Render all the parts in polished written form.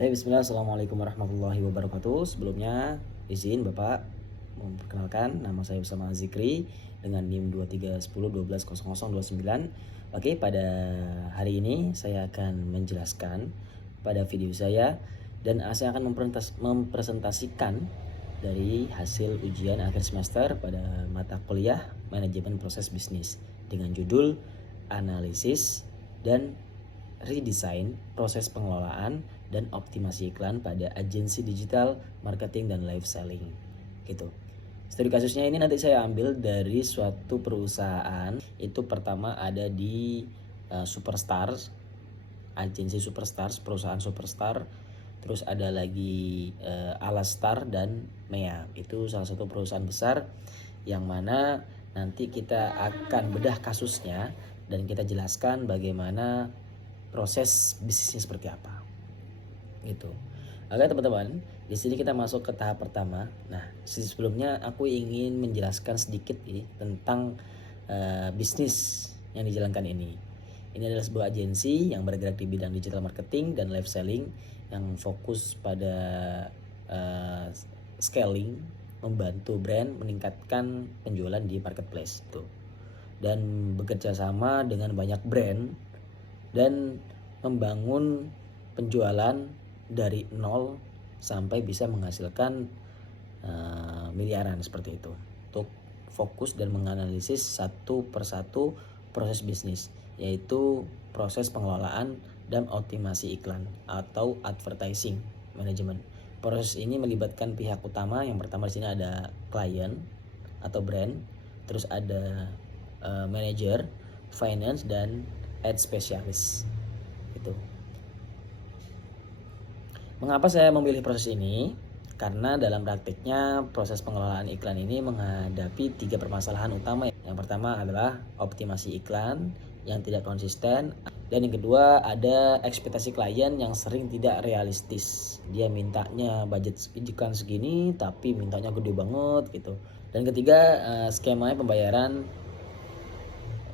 Bismillah, Assalamualaikum warahmatullahi wabarakatuh. Sebelumnya izin Bapak memperkenalkan, nama saya bersama Zikri dengan NIM 2310120029. Oke, pada hari ini saya akan menjelaskan pada video saya dan saya akan mempresentasikan dari hasil ujian akhir semester pada mata kuliah manajemen proses bisnis dengan judul analisis dan redesign proses pengelolaan dan optimasi iklan pada agensi digital marketing dan live selling gitu. Studi kasusnya ini nanti saya ambil dari suatu perusahaan. Itu pertama ada di Superstars, agensi Superstars, perusahaan Superstar. Terus ada lagi Alastar dan Mea. Itu salah satu perusahaan besar yang mana nanti kita akan bedah kasusnya dan kita jelaskan bagaimana proses bisnisnya seperti apa. Gitu. Oke teman-teman, di sini kita masuk ke tahap pertama. Nah, sebelumnya aku ingin menjelaskan sedikit tentang bisnis yang dijalankan ini. Ini adalah sebuah agensi yang bergerak di bidang digital marketing dan live selling yang fokus pada scaling, membantu brand meningkatkan penjualan di marketplace itu. Dan bekerja sama dengan banyak brand dan membangun penjualan dari nol sampai bisa menghasilkan miliaran seperti itu. Untuk fokus dan menganalisis satu persatu proses bisnis, yaitu proses pengelolaan dan optimasi iklan atau advertising management. Proses ini melibatkan pihak utama. Yang pertama di sini ada klien atau brand, terus ada manager, finance dan ad specialist. Itu. Mengapa saya memilih proses ini? Karena dalam praktiknya proses pengelolaan iklan ini menghadapi 3 permasalahan utama. Yang pertama adalah optimasi iklan yang tidak konsisten, dan yang kedua ada ekspektasi klien yang sering tidak realistis. Dia mintanya budget iklan segini tapi mintanya gede banget gitu. Dan ketiga skema pembayaran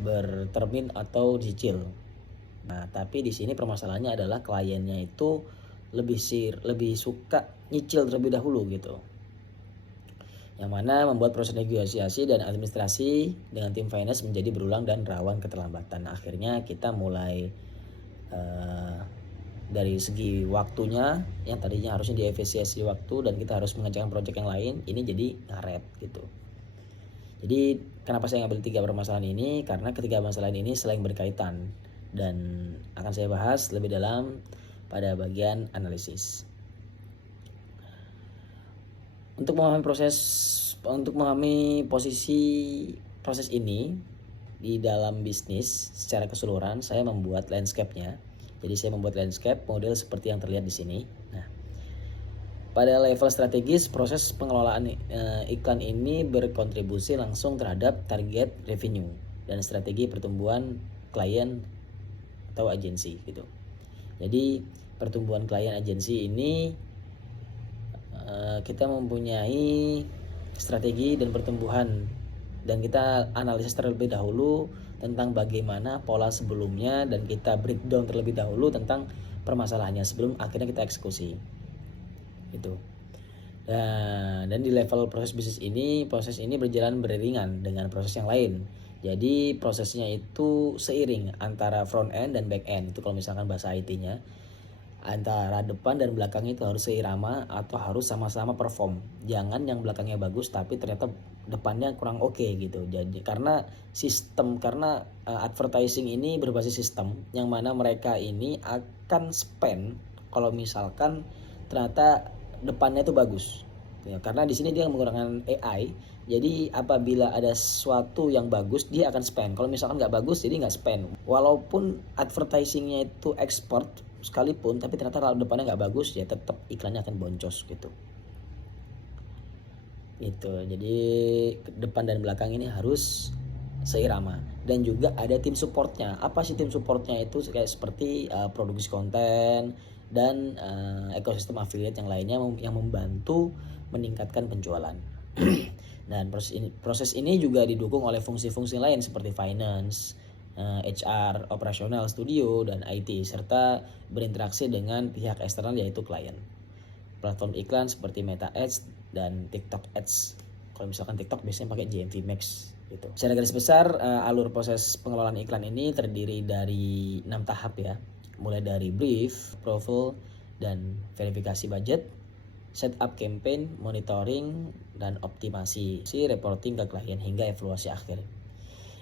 bertermin atau cicil. Nah, tapi di sini permasalahannya adalah kliennya itu lebih suka nyicil terlebih dahulu gitu. Yang mana membuat proses negosiasi dan administrasi dengan tim finance menjadi berulang dan rawan keterlambatan. Akhirnya kita mulai dari segi waktunya yang tadinya harusnya diefisiensi waktu dan kita harus mengerjakan proyek yang lain, ini jadi ngaret gitu. Jadi kenapa saya ngambil 3 permasalahan ini? Karena ketiga permasalahan ini saling berkaitan dan akan saya bahas lebih dalam pada bagian analisis. Untuk memahami posisi proses ini di dalam bisnis secara keseluruhan, saya membuat landscape-nya. Jadi saya membuat landscape model seperti yang terlihat di sini. Nah, pada level strategis, proses pengelolaan iklan ini berkontribusi langsung terhadap target revenue dan strategi pertumbuhan klien atau agensi gitu. Jadi pertumbuhan klien agensi ini kita mempunyai strategi dan pertumbuhan, dan kita analisis terlebih dahulu tentang bagaimana pola sebelumnya dan kita breakdown terlebih dahulu tentang permasalahannya sebelum akhirnya kita eksekusi itu. Dan di level proses bisnis ini, proses ini berjalan beriringan dengan proses yang lain. Jadi prosesnya itu seiring antara front end dan back end. Itu kalau misalkan bahasa IT-nya, antara depan dan belakang itu harus seirama atau harus sama-sama perform. Jangan yang belakangnya bagus tapi ternyata depannya kurang oke gitu. Jadi karena advertising ini berbasis sistem yang mana mereka ini akan spend kalau misalkan ternyata depannya itu bagus. Ya, karena di sini dia menggunakan AI. Jadi apabila ada sesuatu yang bagus dia akan spend. Kalau misalkan nggak bagus jadi nggak spend. Walaupun advertisingnya itu export sekalipun, tapi ternyata kalau depannya nggak bagus ya tetap iklannya akan boncos gitu. Gitu. Jadi depan dan belakang ini harus seirama. Dan juga ada tim supportnya. Apa sih tim supportnya itu? Kayak seperti produksi konten dan ekosistem affiliate yang lainnya yang membantu meningkatkan penjualan. Dan proses ini juga didukung oleh fungsi-fungsi lain seperti finance, HR, operasional studio, dan IT, serta berinteraksi dengan pihak eksternal yaitu klien. Platform iklan seperti Meta Ads dan TikTok Ads. Kalau misalkan TikTok biasanya pakai GMV Max gitu. Secara garis besar, alur proses pengelolaan iklan ini terdiri dari 6 tahap ya. Mulai dari brief, approval, dan verifikasi budget, setup campaign, monitoring, dan optimasi reporting ke klien hingga evaluasi akhir.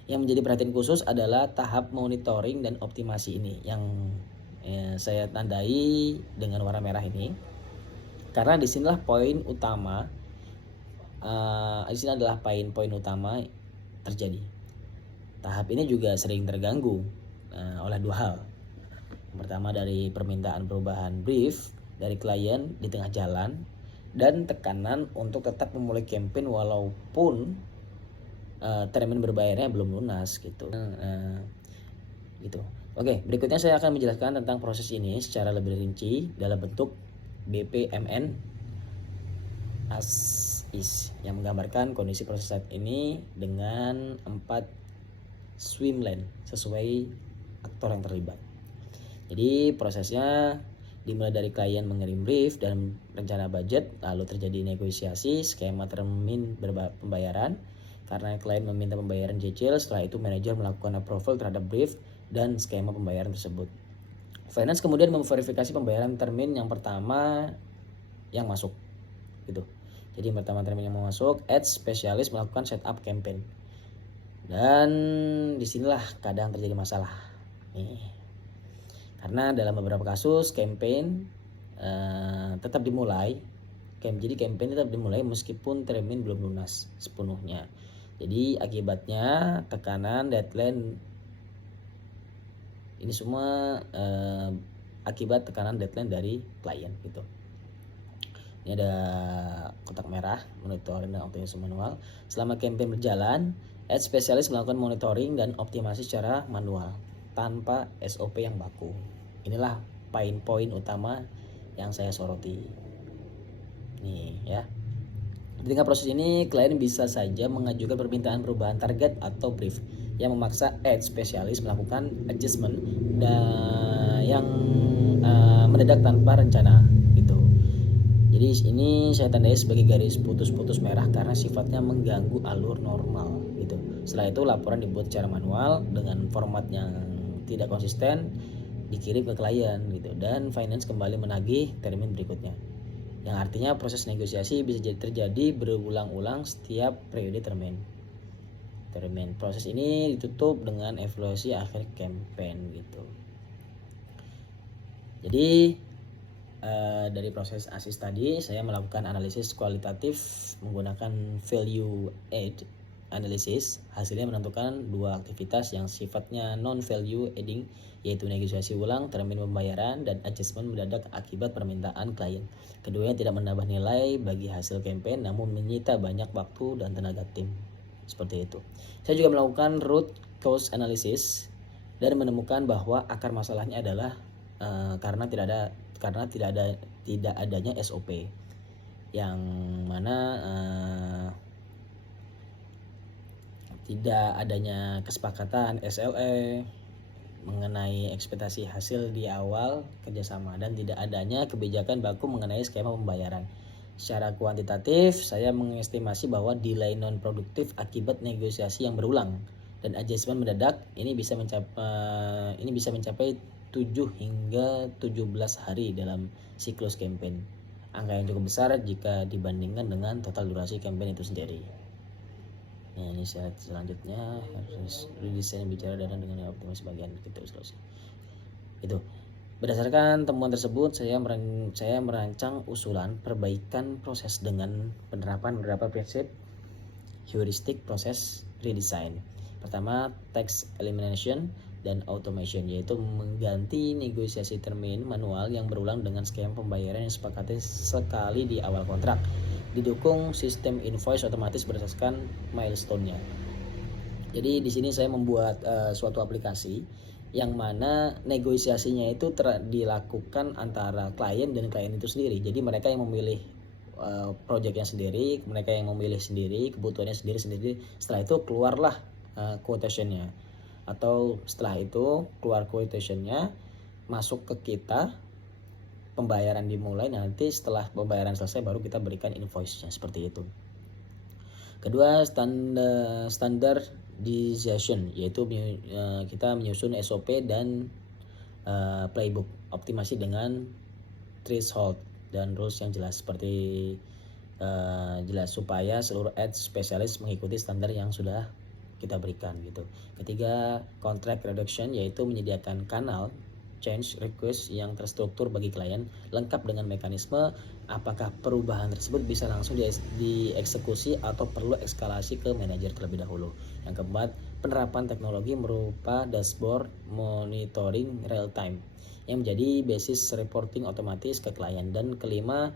Yang menjadi perhatian khusus adalah tahap monitoring dan optimasi ini yang saya tandai dengan warna merah ini, karena disinilah poin utama, di sini adalah poin utama terjadi. Tahap ini juga sering terganggu oleh dua hal. Yang pertama dari permintaan perubahan brief dari klien di tengah jalan, dan tekanan untuk tetap memulai campaign walaupun termin berbayarnya belum lunas gitu. Gitu. Oke, berikutnya saya akan menjelaskan tentang proses ini secara lebih rinci dalam bentuk BPMN as is yang menggambarkan kondisi proses saat ini dengan 4 swim lane sesuai aktor yang terlibat. Jadi prosesnya dimulai dari klien mengirim brief dan rencana budget, lalu terjadi negosiasi skema termin pembayaran. Karena klien meminta pembayaran cicil, setelah itu manajer melakukan approval terhadap brief dan skema pembayaran tersebut. Finance kemudian memverifikasi pembayaran termin yang pertama yang masuk gitu. Jadi pertama termin yang mau masuk, ads spesialis melakukan setup campaign. Dan disinilah kadang terjadi masalah nih. Karena dalam beberapa kasus campaign tetap dimulai. Jadi campaign tetap dimulai meskipun termin belum lunas sepenuhnya. Jadi akibatnya tekanan, deadline, ini semua akibat tekanan deadline dari klien gitu. Ini ada kotak merah, monitoring dan optimasi manual. Selama campaign berjalan, ads spesialis melakukan monitoring dan optimasi secara manual tanpa SOP yang baku. Inilah poin-poin utama yang saya soroti. Nih ya. Di tengah proses ini, klien bisa saja mengajukan permintaan perubahan target atau brief yang memaksa ads spesialis melakukan adjustment yang mendadak tanpa rencana gitu. Jadi ini saya tandai sebagai garis putus-putus merah karena sifatnya mengganggu alur normal gitu. Setelah itu laporan dibuat secara manual dengan format yang tidak konsisten, dikirim ke klien gitu, dan finance kembali menagih termin berikutnya. Yang artinya proses negosiasi bisa terjadi berulang-ulang setiap periode termin. Proses ini ditutup dengan evaluasi akhir campaign gitu. Jadi dari proses ASIS tadi saya melakukan analisis kualitatif menggunakan value add analysis. Hasilnya menentukan dua aktivitas yang sifatnya non value adding, yaitu negosiasi ulang termin pembayaran dan adjustment mendadak akibat permintaan klien. Keduanya tidak menambah nilai bagi hasil campaign namun menyita banyak waktu dan tenaga tim. Seperti itu. Saya juga melakukan root cause analysis dan menemukan bahwa akar masalahnya adalah karena tidak adanya SOP, yang mana tidak adanya kesepakatan SLA mengenai ekspektasi hasil di awal kerjasama, dan tidak adanya kebijakan baku mengenai skema pembayaran. Secara kuantitatif, saya mengestimasi bahwa delay non produktif akibat negosiasi yang berulang dan adjustment mendadak ini bisa mencapai 7 hingga 17 hari dalam siklus campaign. Angka yang cukup besar jika dibandingkan dengan total durasi campaign itu sendiri. Nah, ini syarat selanjutnya harus redesign bicara dengan optimasi bagian gitu seterusnya. Itu. Berdasarkan temuan tersebut, saya merancang usulan perbaikan proses dengan penerapan beberapa prinsip heuristik proses redesign. Pertama, text elimination dan automation, yaitu mengganti negosiasi termin manual yang berulang dengan skema pembayaran yang disepakati sekali di awal kontrak. Didukung sistem invoice otomatis berdasarkan milestone-nya. Jadi di sini saya membuat suatu aplikasi yang mana negosiasinya itu dilakukan antara klien dan klien itu sendiri. Jadi mereka yang memilih projectnya sendiri, mereka yang memilih sendiri, kebutuhannya sendiri. Setelah itu keluarlah quotationnya atau setelah itu keluar quotation-nya, masuk ke kita, pembayaran dimulai, nanti setelah pembayaran selesai baru kita berikan invoice-nya, seperti itu. Kedua, standardization, yaitu kita menyusun SOP dan playbook optimasi dengan threshold dan rules yang jelas, seperti jelas supaya seluruh ads spesialis mengikuti standar yang sudah kita berikan gitu. Ketiga, contract reduction, yaitu menyediakan kanal change request yang terstruktur bagi klien, lengkap dengan mekanisme apakah perubahan tersebut bisa langsung dieksekusi atau perlu eskalasi ke manajer terlebih dahulu. Yang keempat, penerapan teknologi berupa dashboard monitoring real time yang menjadi basis reporting otomatis ke klien. Dan kelima,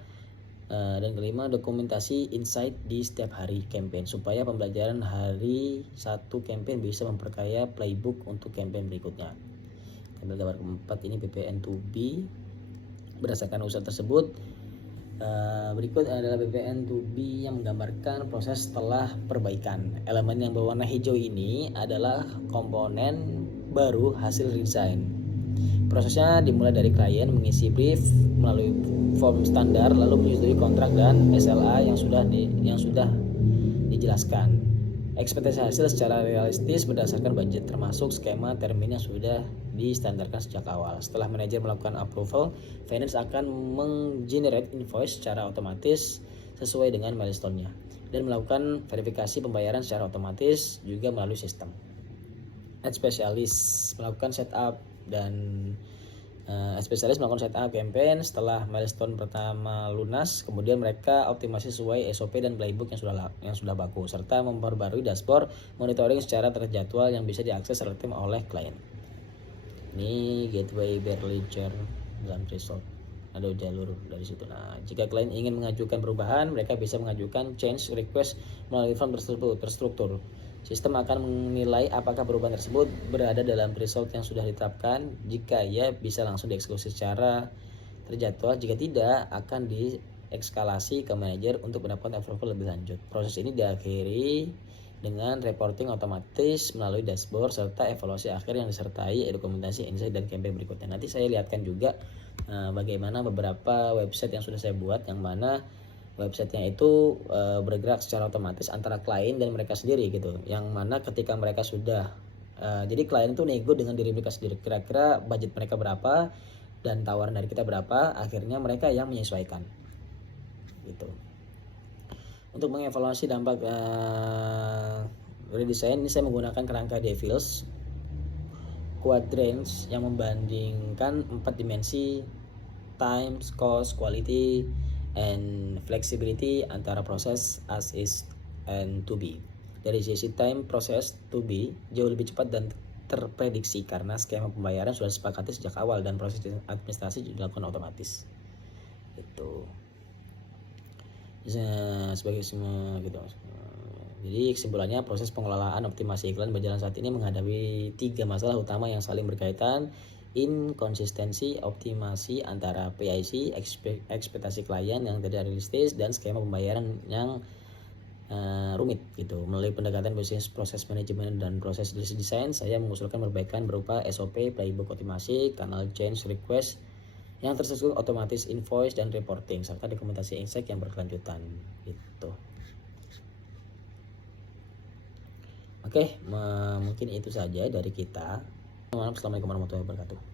dokumentasi insight di setiap hari campaign supaya pembelajaran hari satu campaign bisa memperkaya playbook untuk campaign berikutnya. Gambar keempat ini BPN2B. Berdasarkan usaha tersebut, berikut adalah BPN2B yang menggambarkan proses setelah perbaikan. Elemen yang berwarna hijau ini adalah komponen baru hasil redesign. Prosesnya dimulai dari klien mengisi brief melalui form standar, lalu menyetujui kontrak dan SLA yang sudah dijelaskan. Ekspektasi hasil secara realistis berdasarkan budget, termasuk skema termin yang sudah distandarkan sejak awal. Setelah manajer melakukan approval, finance akan menggenerate invoice secara otomatis sesuai dengan milestone-nya dan melakukan verifikasi pembayaran secara otomatis juga melalui sistem. Ad specialist melakukan setup dan spesialis melakukan setup campaign setelah milestone pertama lunas, kemudian mereka optimasi sesuai SOP dan playbook yang sudah baku, serta memperbarui dashboard monitoring secara terjadwal yang bisa diakses real-time oleh klien. Ini gateway Berlinger dan result, ada jalur dari situ. Nah, jika klien ingin mengajukan perubahan, mereka bisa mengajukan change request melalui form terstruktur. Sistem akan menilai apakah perubahan tersebut berada dalam threshold yang sudah ditetapkan. Jika ya, bisa langsung dieksekusi secara terjadwal. Jika tidak, akan diekskalasi ke manajer untuk mendapatkan approval lebih lanjut. Proses ini diakhiri dengan reporting otomatis melalui dashboard serta evaluasi akhir yang disertai dokumentasi insight dan campaign berikutnya. Nanti saya lihatkan juga bagaimana beberapa website yang sudah saya buat, yang mana websitenya itu bergerak secara otomatis antara klien dan mereka sendiri gitu, yang mana ketika mereka sudah jadi klien itu nego dengan diri mereka sendiri, kira-kira budget mereka berapa dan tawaran dari kita berapa, akhirnya mereka yang menyesuaikan gitu. Untuk mengevaluasi dampak redesign ini saya menggunakan kerangka Devils quadrants yang membandingkan 4 dimensi time, cost, quality, and flexibility antara proses as is and to be. Dari sisi time, proses to be jauh lebih cepat dan terprediksi karena skema pembayaran sudah disepakati sejak awal dan proses administrasi dilakukan otomatis. Itu sebagai semua gitu. Jadi kesimpulannya, proses pengelolaan optimasi iklan berjalan saat ini menghadapi 3 masalah utama yang saling berkaitan: inkonsistensi optimasi antara PIC, ekspektasi klien yang tidak realistis, dan skema pembayaran yang rumit gitu. Melalui pendekatan bisnis proses manajemen dan proses desain, saya mengusulkan perbaikan berupa SOP, playbook optimasi, kanal change request yang terstruktur otomatis, invoice dan reporting, serta dokumentasi insight yang berkelanjutan gitu. Oke, mungkin itu saja dari kita. Assalamualaikum warahmatullahi wabarakatuh.